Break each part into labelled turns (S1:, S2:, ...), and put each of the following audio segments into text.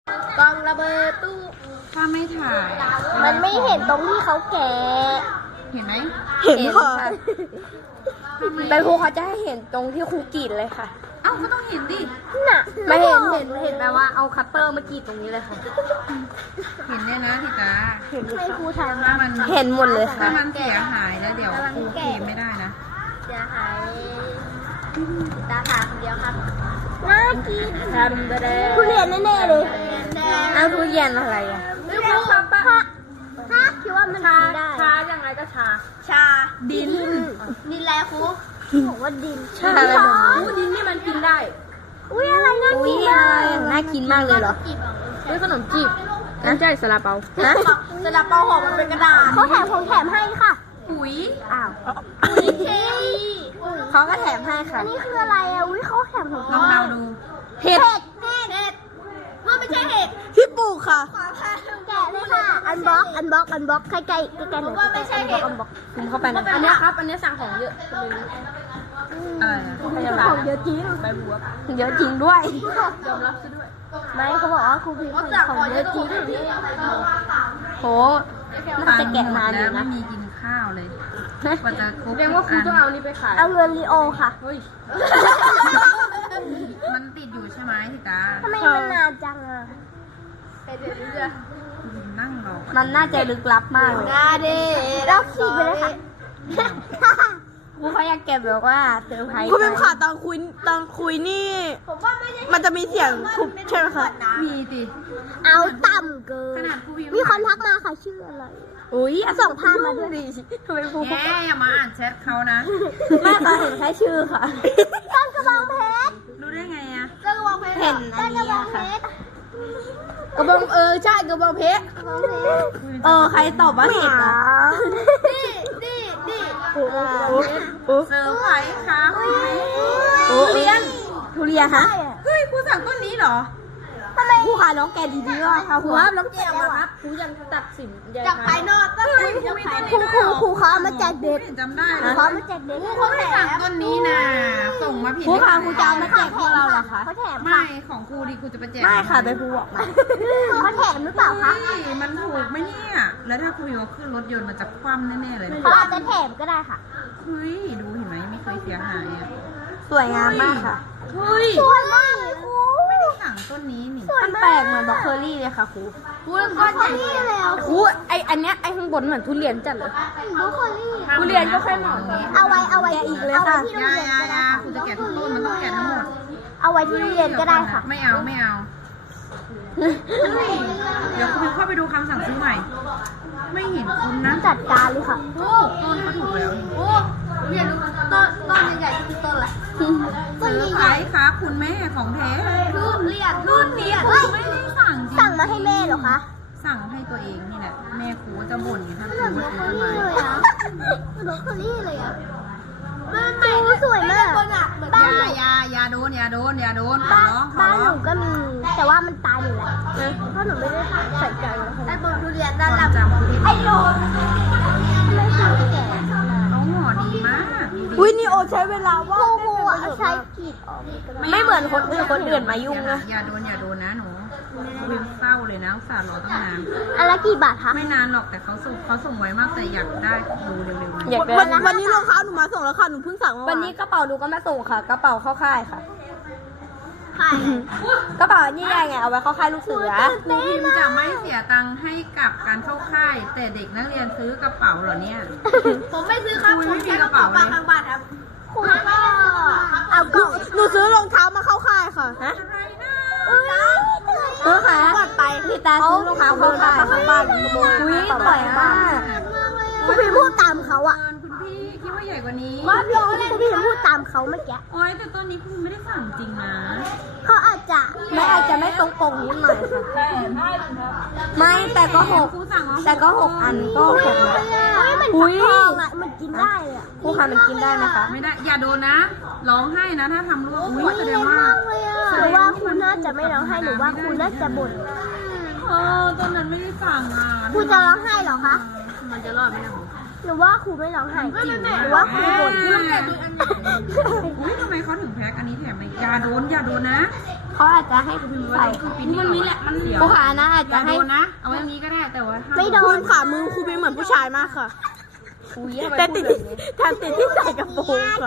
S1: กล่องระเบิดตู้
S2: ถ้าไม่ถ่าย
S1: มันไม่เห็นตรงที่เขาแกะ
S2: เห็นไหม
S1: เห็นค่ะใบครูเขาจะให้เห็นตรงที่ครูกรีดเลยค่ะ
S2: เอ้าก็ต้องเห็นดิ
S1: น่ะไม่เห็นแปลว่าเอาคัตเตอร์มากรีดตรงนี้เลยค่ะ
S2: เห็นเลยนะทิตา
S1: เห็นให้ครูท
S2: ถ้ามัน
S1: ำเห็นหมดเลยค่ะ
S2: ถ้ามันเสียหายแล้วเดี๋ยวครูเคลมไม่ได้นะ
S1: จะหายตาทางเดียวครับน่ากินทำได้ทุเรียนแน่ๆเลยเอาทุเรียนอะไรอ่ะไม่รู้ครับป้าถ้าคิดว่ามันกินได้ชาอย่างไรก็ชาดินอะไรครูบอกว่าดินชาดินนี่มันกินได้อุ้ยอะไรน่ากินน่ากินมากเลยเหรออุ้ยขนมจีบนั่นใช่ซาลาเปานะซาลาเปาห่อมันเป็นกระดาษเขาแถมให้ค่ะ
S2: ปุ๋ย
S1: อ้าวเขาก็แถมให้ค่ะนี่คืออะไรอ่ะอุ้ยเขาแถมของ
S2: ลองเดาดู
S1: เห็ดว่าไม่ใช่เห็ดที่ปลูกค่ะแกะเลยค่ะอันบล็อกใกล้ๆหน่อยว่าไม่ใช่เห็ดอันบล็อกผมเข้าไปนะอันนี้ครับอันนี้สั่งของเยอะ
S2: อะไรนะ
S1: ของเยอะจริงใบบัวเยอะจริงด้วยยอมรับซะด้วยไม่เขาบอกว่าครูพิมพ์ของเยอะจริงโหน่าจะแกะนานอยู่
S2: แล้ว
S1: นะ
S2: ไม่มีกินข้าวเลยกว่าจะครบ
S1: แสดงว่าครูต้องเอานี่ไปขายเอาเงินลีโอค่ะ
S2: มันติดอยู่ใช่ไหมทิตา
S1: ทำไมมันนานจังอ่ะ
S2: นั่งรอ
S1: มันน่าจะลึกลับมากเลยเราขี่ไปเลยค่ะครูเขาอยากเก็บแบบว่าเซอร์ไพรส์
S3: คุณเป็นขาตอนคุยนี่ มันจะมีเสียงคุบใช่ไหมคะ
S2: มีดิ
S1: เอาต่ำเกิ
S2: ข
S1: น
S2: นาดครูพิมพ์
S1: มีคนทักมาค่ะชื่ออะไร อุ้ยส่งภาพมาด้วยทำไมครู
S2: แย่อย่ามาอ่านแชทเขานะ
S1: ไม่ค่ะเห็นแค่ชื่อค่ะต้นกระบองเพชร
S2: รู้ได้ไงอะ
S1: ต้นกระบองเพชรเห็นอันนี้ค่ะกระบองใช่กระบองเพชรใครตอบว่าเห็นอ่ะนี่
S2: เซอร์ไพรส์ค่ะคุณแม่
S1: ทุเรียนฮะ
S2: เฮ้ยครูสั่งต้นนี้เหรอ
S1: ครูค่ะน้องแกดีๆว่าค่ะครูครับน้องแกมาครับครูยังตัดสินจากภายนอกก็ครูเขาเอามาแจกเด็ก
S2: ไม่เห็นจำได้เล
S1: เขา
S2: ย
S1: เอามาแจกเด็ก
S2: ครูไม่สั่งต้นนี้นะส่งมาผิด
S1: ครูค่ะครูจะเอามาแจกพวกเราเหรอคะเขาแถม
S2: ไม่ของครูดิครูจะไปแจก
S1: ไม่ค่ะไปครูบอกมาเขาแถมหรือเปล่าคะ
S2: เฮ้ยมันถูกไหมเนี่ยแล้วถ้าครูเอาขึ้นรถยนต์มันจะคว่ำแน่ๆเลย
S1: เขาอาจจะแถมก็ได้ค่ะ
S2: เฮ้ยดูเห็นไหมไม่เคยเสียหายอ่ะ
S1: สวยงามมากค่ะ
S2: เฮ้ย
S1: สวยมากครู
S2: ไม่ได้สั่งต้นนี้นี่
S1: มันแปลกเหมือนบล็อกเคอรี่เลยค่ะครูครูก็ใช่แล้วครูอันเนี้ยข้างบนเหมือนทุเรียนจัดเลยบล็อกเคอรี่ทุเรียนก็แค่หน่อยเอาไว้อีกเลยค่ะ
S2: ยาครูจะแกะทุกต้นมันต้องแกะทั้งหมด
S1: เอาไว้ที่ทุเรียนก็ได้ค่ะ
S2: ไม่เอาเดี๋ยวครูเข้าไปดูคำสั่งซื้อใหม่ ไม่เห็นคุณนะ
S1: จัดการเลยค่ะ
S2: โอ้ต้นก็ถูกแล้วนี่
S1: เรียนรู้ต้นใหญ่ๆที่ต้นอะไร
S2: เซอร์ไพรส์ค่ะคุณแม่ของแท้
S1: ทุเรียน
S2: ไม่ได้สั่งจริง
S1: สั่งมาให้แม่เหรอคะ
S2: สั่งให้ตัวเองนี่แหละแม่ครูจะบ่นถ้าครูมาซื้อทำไม
S1: บล็อกเคอรี่เลยอ่ะมันสวยมากบ้านหนู
S2: อย่าโดนขอ
S1: บ้าน
S2: ร้อง
S1: บ้านหนูก็มี แต่ว่ามันตายหมดแล้วเพราะหนูไม่ได้ใส่ใจไอ้บนทุเรียนด้านหลัง
S2: จำครูที่
S1: ไอ้โลไม่ใช่แก่
S2: เขาห่อดีมาก
S3: อุ้ยนี่โอใช้เวลาว่า
S1: ครูใช้กรีดออกไม่เหมือนคนอื่นมายุ่งนะ
S2: อย่าโดนนะหนูวิวเศร้าเลยนะอุตส่าห์รอตั้งนาน
S1: อันละกี่บาทคะ
S2: ไม่นานหรอกแต่เขาส่งไว้มากแต่อยากได้ดูเร็วๆ
S1: อยากได้
S3: วันนี้รองเท้าหนูมาส่งแล้วค่ะ หนูเพิ่งสั่งเมื่อ
S1: วัน
S3: วาน
S1: นี้กระเป๋าดูก็มาส่งค่ะ กระเป๋าเข้าค่ายค่ะกระเป๋านี่ไงเอาไว้เข้าค่ายลูกเสือ
S2: ครูพิมพ์จะไม่เสียตังค์ให้กับการเข้าค่าย แต่เด็กนักเรียนซื้อกระเป๋าเหรอเนี่ย
S1: ผมไม่ซื้อครับ
S2: คุยไม่มีกระเป๋าเลย
S1: ทางบ้านครับคุณก็เอาก็
S3: หนูซื้อรองเท้ามาเข้าค่ายค่ะ
S1: ฮะ
S2: อะไรนะ
S1: ค่ะก่อนไปพี่ตาซื้อรองเท้าเข้าค่ายข้างบ้านอุ้ยต่อยมากคุณพี่พูดตามเขาอะ
S2: คุณพี่คิดว่าใหญ่กว่านี้
S1: คุณพี่พูดตามเขาเมื่อกี้
S2: โอ๊ยแต่ต้นนี้คุณไม่ได้สั่งจริงนะ
S1: เขาอาจจะไม่ตรงปกนิดหน่อยค่ะไม่แต่ก็หก
S2: ครูสั่งมา
S1: แต่ก็6 อันก็6เลยมันฟักทองอะมันกินได้อะครูค่ะมันกินได้นะคะ
S2: ไม่ได้อย่าโดนนะร้องไห้นะถ้าทำร่วงอุ้ยแสดงว่า
S1: หรือว่าคุณน่าจะไม่ร้องไห้หรือว่าคุณน่าจะบ่น
S2: ตอนนั้นไม่ได้สั่งอ่ะ
S1: คุณจะร้องไห้เหรอคะ
S2: มันจะรอดไหมนะ
S1: หรือว่าครูไม่ร้องไห้จริงหรือว่าครูบ่น
S2: อุ้ยทำไมเขาถึงแพ็คอันนี้แถมไปอย่าโดนนะ
S1: คเขาอาจจะให้ใส่
S2: คือปีนี้มันมีแหละมันเสียว
S1: ครูขานะอาจ
S2: อ
S1: จะ
S2: ย่า
S1: ให้
S2: โดนนะ เอาไว้ตรงนี้ก็ได้แต่ว่าห้าม
S1: ไม่โด
S3: คุ
S1: น
S3: ณขามือครูเป็นเหมือนผู้ชายมากค่ะ
S1: คุยทำไม
S3: แต่
S1: พู
S3: ติ
S1: ด
S3: ด
S1: แบบนี้
S3: แถมติดที่ใส่กระโปรงค่ะ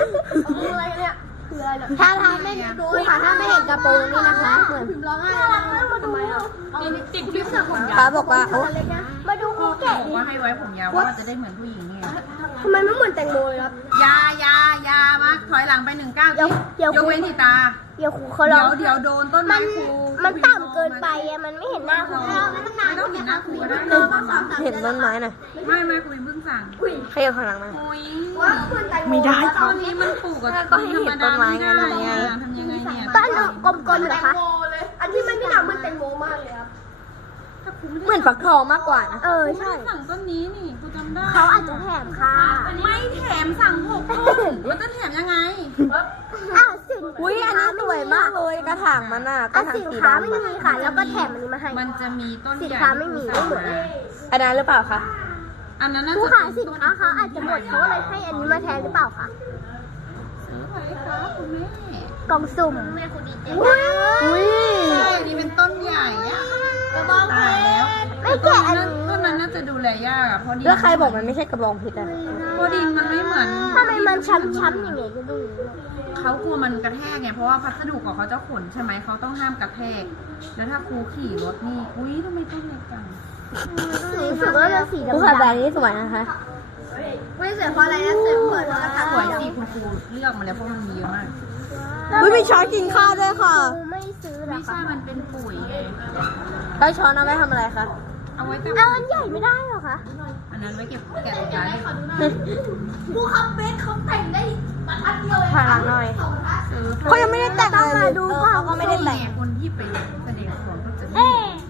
S1: ถ้าไม่ดูค่ะถ้าไม่เห็นกระโปรงนี่นะคะเหมือนร้องไห้ทำไมอ่ะ
S2: ติดคลิปสังผมยาว
S3: ป้าบอกว่าโอ้
S1: มาดูครู
S2: พ่อ
S1: แกะ
S2: บอกว่าให้ไว้ผมยาวว่าจะได้เหมือนผู้หญิงไง
S1: ทำไมไม่เหมือนแตงโมเลยครับ
S2: ยามาถอยหลังไป19
S1: เดี๋
S2: ที
S1: ยว
S2: ยกเว้นที่ตา
S1: เดี๋ยวครูเขาร้อง
S2: เดี๋ยวโดนต้นไม้ครู
S1: มันต่ำเกินไปอะมันไม่เห็นหน้าครู
S2: ไม่ต้องเห็นหน้าครูก็ได้
S3: เห็นต้นไม้หน่อย
S2: ไม่ครูเพิ่งสั่ง
S3: ขยับข้างหลังมา
S2: โอ้ย
S3: ไม่ได้
S2: ตอนนี้มันปลูกกับ
S3: ก็ให้เห็นต้นไม้ไง
S2: ธรรมดาไม่ได้อะทำยังไงเนี่ย
S1: ต้นกลมๆเหรอคะอันที่มันไม่หนาเหมือนแตงโมมากเลยครับ
S2: ถ้าครูไม่ได้
S3: เหมือนฝักทองมากกว่านะ
S1: ใช่
S2: สั่งต้นนี้นี่ครูจำได้
S1: เขาอาจจะแถมค่ะ
S2: ไม่แถมสั่ง6 ต้นมันจะแถมยังไง
S1: สิน
S3: อุ้ยอันนี้สวยมากเลยกระถางมันอ่ะกระถาง
S1: สิน
S3: สี
S1: ค้า
S3: ดำ
S1: ไม่มีค่ะ แล้วก็แถมอันนี้มาให้
S2: มันจะมีต้น
S1: สิน
S2: ใหญ่
S1: ค้าไม่มีไม่เหมือน
S3: อันนั้นหรือเปล่าคะ
S2: อันนั้นน่า
S1: ผู้
S2: จะ
S1: ขายสินค้าเขาอาจจะหมดเขาเลยให้อันนี้มาแทนหรือเปล่าคะ
S2: ซื้อไปค่ะคุณแม่
S1: กล่องสุ่มแม่คุณดีใจ
S3: อุ้ย
S2: ใช่นี่เป็นต้นใหญ่อะ
S1: กระบองเพ
S2: ตาย
S1: ช
S2: แล้ว
S1: รไม่แกะอันนี้
S2: ต้นนั้นน่าจะดูแลยากอะเพราะดิน
S3: แล้วใครบอกมันไม่ใช่กระบองเพชรอ่ะ
S2: เพราะดินมันไม่เหมือน
S1: ทำไมมันช้ำๆอย่างเงี้ยก็ดู
S2: เขากลัวมันกระแทกไงเพราะว่าพัสดุของเขาจะขนใช่ไหมเขาต้องห้ามกระแทก แล้วถ้าครูขี่รถนี่อุ้ยทำไมต้นเล็กจัง
S1: รู้สึกว่าจะสีดำ
S3: ผู้ขาแบรนด์นี้สวยนะคะ
S1: ไม่เสียเพราะอะไรนะเสียเปิดแล้วก็
S2: สวยสิคุณครูเลือกมาแล้วเพราะมันมีเยอะมาก
S3: อุ้ยมีช้อนกินข้าวด้วยค่ะ
S1: ไม่ซื้อหรอ
S2: ไม่
S1: คะ
S2: ใช่มันเป็นปุ๋ยไง
S3: แล้วช้อนเอาไว้ทำอะไรคะ
S2: เอาไว้กับ
S1: เอาอันใหญ่ไม่ได้หรอคะ
S2: อันนั้นไว้เก็บแกะสุดท้าย
S1: ผู้คับเบสเขาแต่งได้บรรทัดเดียวเลย
S3: ถอยหลังหน่อย
S2: ซื้อ
S3: เขายังไม่ได้แต่งเลย
S1: ดู
S3: เขาก็ไม่ได้แต่ง
S2: คนที่ไปแสดงของก็จะมี
S1: เอ๊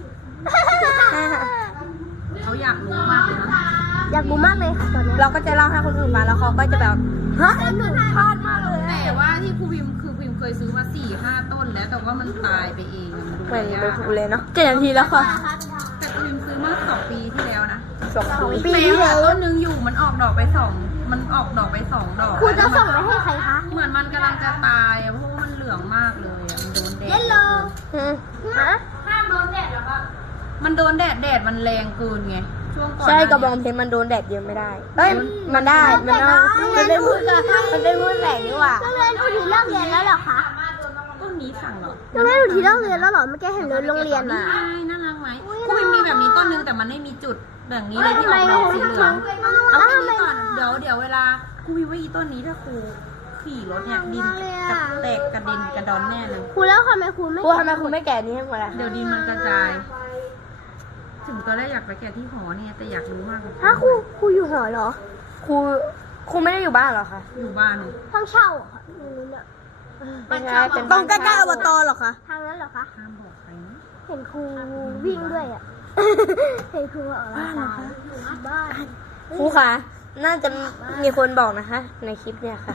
S2: เขาอยากรู้มากเลยนะ
S1: อยากรู้มากเลยค่ะตอนนี้
S3: เราก็จะเล่าให้คนอื่นฟังแล้วเขาก็จะแบบฮะ
S1: หนูพลาดมากเลย
S2: แต่ว่าที่ครูพิมพ์คือพิมพ์เคยซื้อมา4-5 ต้นแล้วแต่ว่ามันตายไปเองมันดู
S3: เหมือน
S2: ยา
S3: เป็น
S2: ก
S3: ครูเลยเนาะ7 นาทีแล้วค่ะ
S2: แต่ครูพิมพ์ซื้อเมื่อ2 ปีที่แล้วนะ
S3: 2 ปี
S1: ปีที่แล้ว
S2: ต้นนึงอยู่มันออกดอกไป2มันออกดอกไป2 ดอก
S1: ครูจะส่งไปให้ใครคะ
S2: เหมือนมันกำลังจะตายอะเพราะว่ามันเหลืองมากเลยอะมันโดนแดด
S1: เยลโล
S3: อืม
S1: ฮะห้ามโดนแดดหรอคะ
S2: มันโดนแดดมันแรงเกินไงช่วงก่อน
S3: ใช่กระบองเพชรมันโดนแดดเยอะไม่ได้เอ้ยมันได้มันได้พูดมันได้พูดแหลกนี่หว่า
S1: โรงเรียนหนูทีเลิกเรียนแล้วเหรอคะ
S2: ต้นนี้สั่งเหรอ
S1: โรงเรียนหนูทีเลิกเรียนแล้วเหรอเมื่อกี้เห็นรถโรงเรียนมา
S2: ใช่น่ารักไหมครูพิมพ์มีแบบนี้ต้นนึงแต่มันไม่มีจุดแบบนี้เลยที่ออกดอกสีเหลือง เอาแค่นี้ก่อนเดี๋ยวเวลาครูพิมพ์ว่าอีต้นนี้ถ้าครูขี่รถเนี่ยดินกระแตกกระเด็นกระดอนแน่เลย
S1: ครูแล้วทำไมครูไม่
S3: ครูทำไมครูไม่แก่นี้ให้หมดล่ะ
S2: เดี๋ยวดินมันกระจาย ถึงตอนแรกอยากไปแกะที่หอเนี่ยแต่อยากรู้มากกว่า
S1: ฮะครูอยู่หอเหรอ
S3: ครูไม่ได้อยู่บ้านเหรอคะ
S2: อยู่บ้านหนู
S1: ห้องเช่าเหรอค่ะหนูเนี่ย
S3: ไม่ใช่เป็นตรงใกล้ๆอบตเหรอคะ
S1: ทางนั้นเหรอคะ
S2: ห้ามบอกใครนะ
S1: เห็นครูวิ่งด้วยอ่ะ เห็นครูออกกำลังกายบ้าน
S3: ครูคะน่าจะมีคนบอกนะคะ ในคลิปเนี่ยค่ะ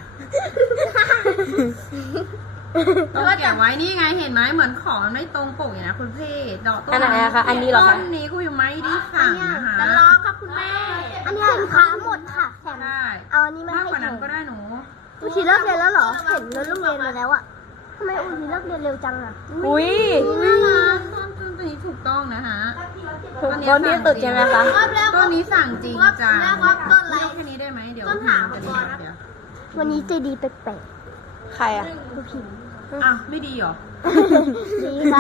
S2: ต้องแกะไว้นี่ไงเห็นไหมเหมือนของมันไม่ตรงปกอย่างนะคุณพี่ดอกต้
S3: อันไหนอะคะอันนี้เหรอคะ
S2: ต้นนี้ครูยังไม่ได้สั่งนะคะ
S1: ครับคุณแม่ อันนี้สินค้าหมดค่ะแถม
S2: ได้
S1: เอาอันนี้มา
S2: าก
S1: ให้
S2: กว่า
S1: แถ
S2: นั้น
S1: ม
S2: ก็ได้หนู
S1: อุทีเลิกเรียนแล้วเหรอ เห็นรถโรงเรียนมาแล้วอ่ะทำไมอุทีเลิกเรียนเร็วจังอ่ะ
S3: อุ้ย
S2: ต้นนี้ถูกต้องนะฮะ
S3: ถูกต้นที่สุดใช่ไหมคะ
S2: ต้นนี้สั่งจริงจัง
S1: ต้นอะไร
S2: แค่นี้ได้ไหมเดี๋ยว
S1: ต้นหางมังกร
S2: เดี๋ยว
S1: วันนี้ใจดีแปลก
S3: ใครอะ
S1: ๆดูพิมพ์
S2: อ่ะไม่ดีเหรอ
S1: ดีค่ะ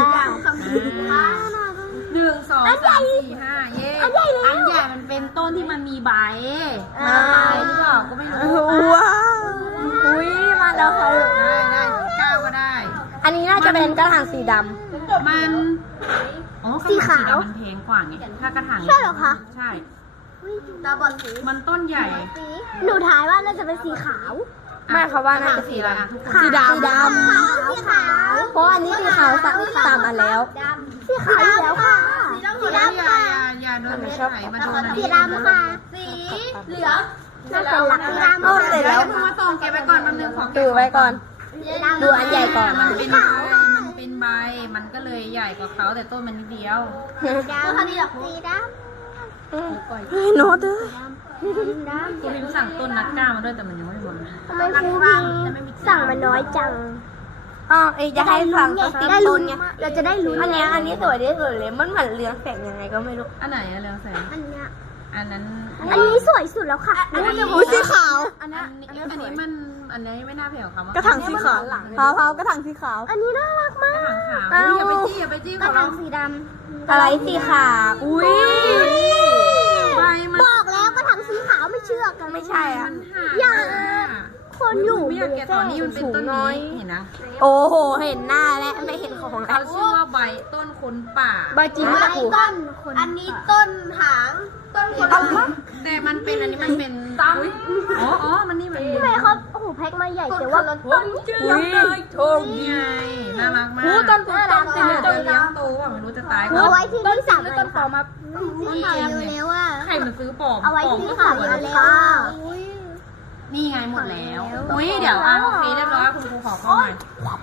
S2: 1 2 3 4 5เย่อันใหญ่มันเป็นต้นที่มันมีใบมันตายหรือเปล่าก็ไม่รู้
S3: ว้าวอุ้ยมาแล้วค่ะ
S2: ได้9ก็ได้
S3: อันนี้น่าจะเป็นกระถางสีด
S2: มันอ๋อกระถางสีดำมันแพงกว่าไงถ้ากระถาง
S1: ใช่เหรอคะ
S2: ใช่
S1: ตาบอลสี
S2: มันต้นใหญ่
S1: หนูทายว่าน่าจะเป็นสีขาว
S3: ำไม่เขาว่าน่าจะ
S2: สีอะไรอ่ะทุกคน
S3: สีดำ
S1: สีขาว
S3: เพราะอันนี้สีขาวสามอันแล้ว
S1: สีขาวอีกแล้วค่ะสี
S2: อย่า
S1: ดำค่ะ
S2: อย่าโดนไม่ไหลมาโดนอัน
S1: สี
S2: นี้
S1: ดำค่ะ สีเหลืองน่าเป็นหลักสีดำ
S3: โอ้เสร็จแล้ว
S2: มึงมาส่งเก็บไว้ก่อนแป๊บนึงขอ
S3: ดูไว้ก่อน ดูอันใหญ่ก่อน
S2: มันเป็นใบมันเป็นใบ มันก็เลยใหญ่กว่าเขาแต่ต้นมันนิดเดียว
S1: ดำค่ะนี่หรอสีด
S3: เฮ้ยโน้ตเด้อ
S1: ำดำ
S2: ครูพิมพ์สั่งต้นนัดก้ามาด้วยแต่มันยังไม่หมด
S1: ทำไมครูพิงสั่งมาน้อยจัง
S3: อ๋อจะให้ฝั่งก็ติด
S1: ได้
S3: ต้
S1: ลุ้
S3: น
S1: น
S3: ไง
S1: เราจะได้ลุ้น
S3: อันนี้สวยที่สุดเลยมันเหมือนเรืองแสงยังไงก็ไม่รู้
S2: อันไหนอะเรืองแสง
S1: อันเนี้ย
S2: อันนั้น
S1: อันนี้สวยสุดแล้วค่ะ
S2: อันนี้
S3: สีขาว
S2: อันนี้มันอันนี้ไม่น่าเผียวค่ะ
S3: กระถางสีขาวเผากระถางสีขาว
S1: อันนี้น่ารักมาก
S2: กระถางขาวอย่าไปจี้
S1: ก
S2: ข
S1: ระ
S2: อ
S1: ถา
S2: ร้อง ง
S1: สีด
S3: อะไรสีขาวอุ้ย
S2: ใบมัน
S1: ำบอกแล้วกระถางสีขาวไม่เชื่อกัน
S3: ไม่ใช่อ่ะ
S2: มันห่าง
S1: อย่า คนอยู่
S2: ไม่อยากแกะตอนนี้มันเป็นต้นนี้เห็นนะ
S3: โอ้โหเห็นหน้าแล้วไม่เห็นของแล้
S2: เขา
S3: ว
S2: ชื่อว่าใบต้นคนป่า
S3: ใบจริงไหมล่ะครู
S1: ต้นอันนี้ต้นหางต้นคน
S2: แต่มันเป็นอันนี้มันเป็นอุ๊ยอ๋อมันนี่มัน
S1: ทำไมเขาโอ้โหแพ็คมาใหญ่แต่ว่าต้น
S3: อุ้ยทง
S2: นี่ไงน่ารักมาก
S3: ต้น
S2: จะเลี้ยงโตว่ะไม่รู้จะตาย
S1: เอาไว้ที่นี่สั่งเลย
S3: ต้นปอมา
S1: นี่ข่าวเร็วๆอ่ะ
S2: ใครมันซื้อปลอม
S1: เอาไว้ที่นี่ข่าวเร็วๆ
S2: นี่ไงหมดแล้วอุ้ยเดี๋ยวโอเคเรียบร้อยคุณครูขอเข้าใหม่